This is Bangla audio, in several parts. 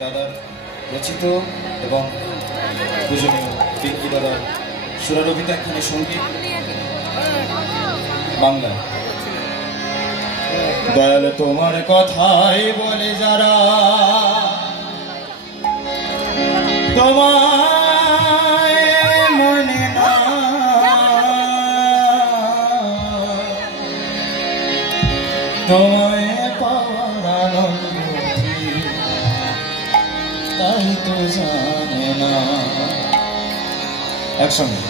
দাদার রচিত এবং পূজনীয় পিঙ্কি দাদার সুরারোপিত একখানি সঙ্গীত বাংলা। দয়াল তোমার কথাই বলে যারা তোমায় মনে না, তোমায় পাওয়ার আনন্দ তাই তো জানে না। একসঙ্গে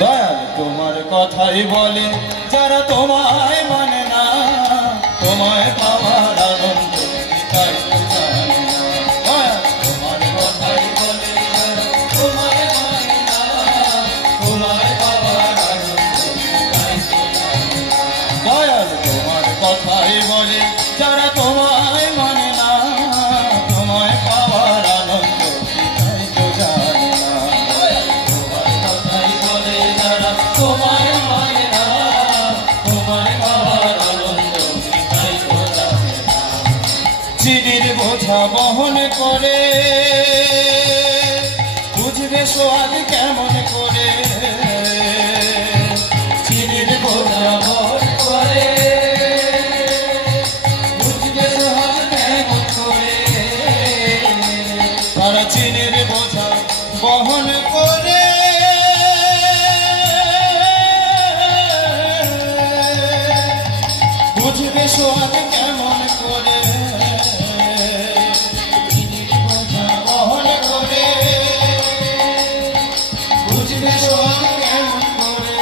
দয়াল তোমার কথাই বলে যারা তোমায় মানে না, তোমায় পাওয়ার আনন্দ তাই তো জানে না। দয়াল তোমার কথাই বলে যারা তোমায় মানে না, তোমায় পাওয়ার আনন্দ তাই তো জানে না। দয়াল তোমার কথাই বলে যারা তোমায় মানে না, তোমায় পাওয়ার আনন্দ তাই তো জানে না। দয়াল তোমার কথাই বলে যারা তোমায় মানে না, তোমায় পাওয়ার আনন্দ তাই তো জানে না। চিনির বোঝা বহন করে বুঝবে সোয়াদ কেমন করে, চিনির বোঝা বহন করে বুঝবে সোয়াদ কেমন করে, তারা চিনির বোঝা বহন করে বুঝবে সোয়াদ কেমন করে, চিনির বোঝা বহন করে বুঝবে সোয়াদ কেমন করে।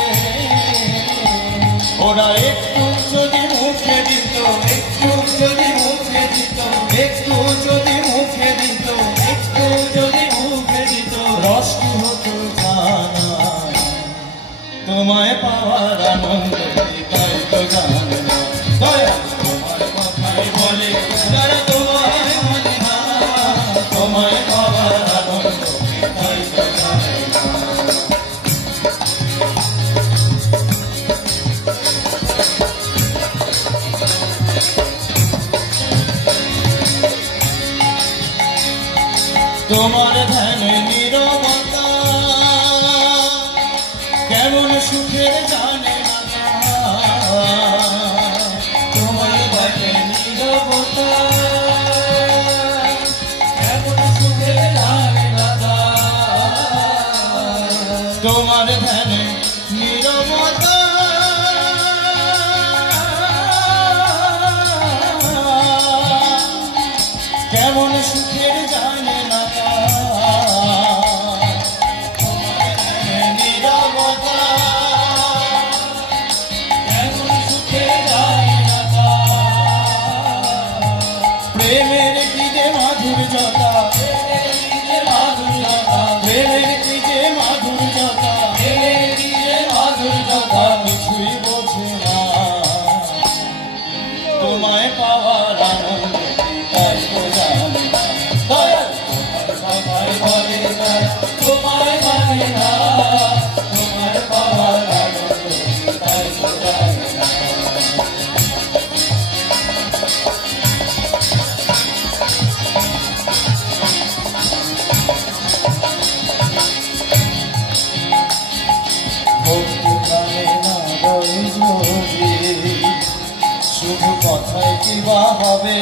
ওরা একটু যদি মুখে দিত, একটু যদি মুখে দিত, একটু যদি মুখে দিত, একটু যদি মুখে দিত, রস কি হতো জানা, তোমায় পাওয়ার আনন্দ তাই তো জানে না। দয়াল তোমার কথাই বলে যারা তোমায় মানে না, তোমায় পাওয়ার আনন্দ তাই তো জানে না। তোমার ধ্যানে নীরবতা কেমন সুখের জানে না, তোমার ধ্যানে নীরবতা কেমন সুখের জানে না, তোমার ধ্যানে নীরবতা কেমন সুখের জানে না, প্রেমের কি যে মাধুর্যতা, প্রেমের কি যে মাধুর্যতা, প্রেমের কি যে মাধুর্যতা কিছুই বোঝে না, তোমায় পাওয়ার আনন্দ তাই তো জানে না। দয়াল তোমার কথাই বলে তোমায় মানে না, তোমায় পাওয়ার আনন্দ তাই তো জানে না। শুধু কথায় কি বা হবে,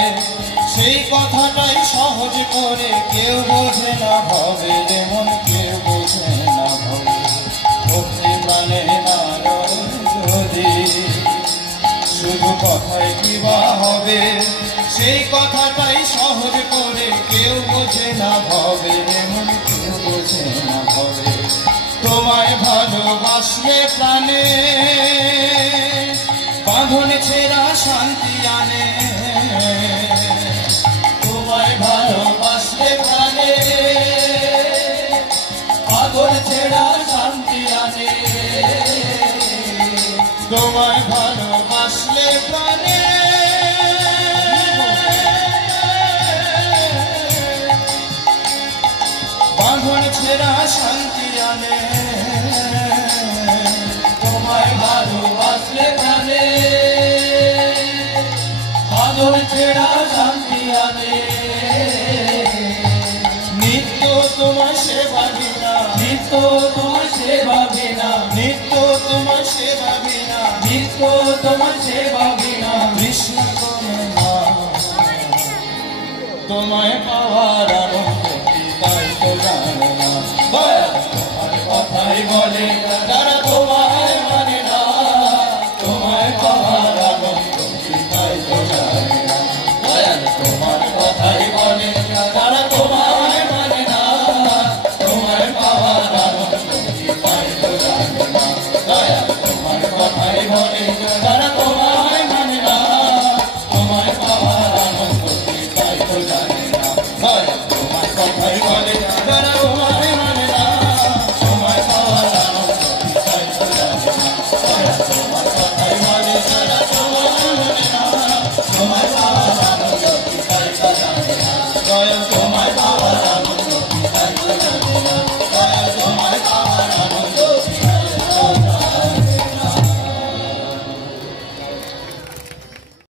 সেই কথাটাই সহজ করে কেউ বোঝে না ভাবে, যেমন কেউ বোঝে না ভাবে। ভক্তি প্রাণে না যদি শুধু কথায় কি বা হবে, সেই কথাটাই সহজ করে কেউ বোঝে না ভাবে, যেমন কেউ বোঝে না ভাবে। তোমায় ভালোবাসলে প্রাণে বাঁধন ছেঁড়া শান্তি আনে, তোমায় ভালোবাসলে প্রাণে বাঁধন ছেঁড়া শান্তি আনে, তোমায় ভালোবাসলে প্রাণে বাঁধন ছেঁড়া শান্তি আনে, তোমায় ভালোবাসলে প্রাণে বাঁধন ছেঁড়া শান্তি আনে। নিত্য তোমার সেবা বিনা, নিত্য তোমার সেবা বিনা, নিত্য তোমার সেবা বিনা কৃষ্ণ কোনো না। তোমায় পাওয়ার আনন্দ কি তাই তো জানে না। দয়াল তোমার কথাই বলে যারা তোমায় মানে না, তোমায় পাওয়ার আনন্দ কি তাই তো জানে না। দয়াল তোমার কথাই বলে যারা তোমায় মানে না, তোমায় পাওয়ার আনন্দ কি তাই তো জানে না। দয়াল তোমার কথাই বলে যারা তোমায় মানে না, তোমায় পাওয়ার আনন্দ কি তাই তো জানে না। দয়াল তোমার কথাই বলে যারা তোমায় মানে না, তোমায় পাওয়ার আনন্দ কি তাই তো জানে না। দয়াল তোমার কথাই বলে যারা তোমায় মানে না, তোমায় পাওয়ার আনন্দ কি তাই তো জানে না। দয়াল তোমায় পাওয়ার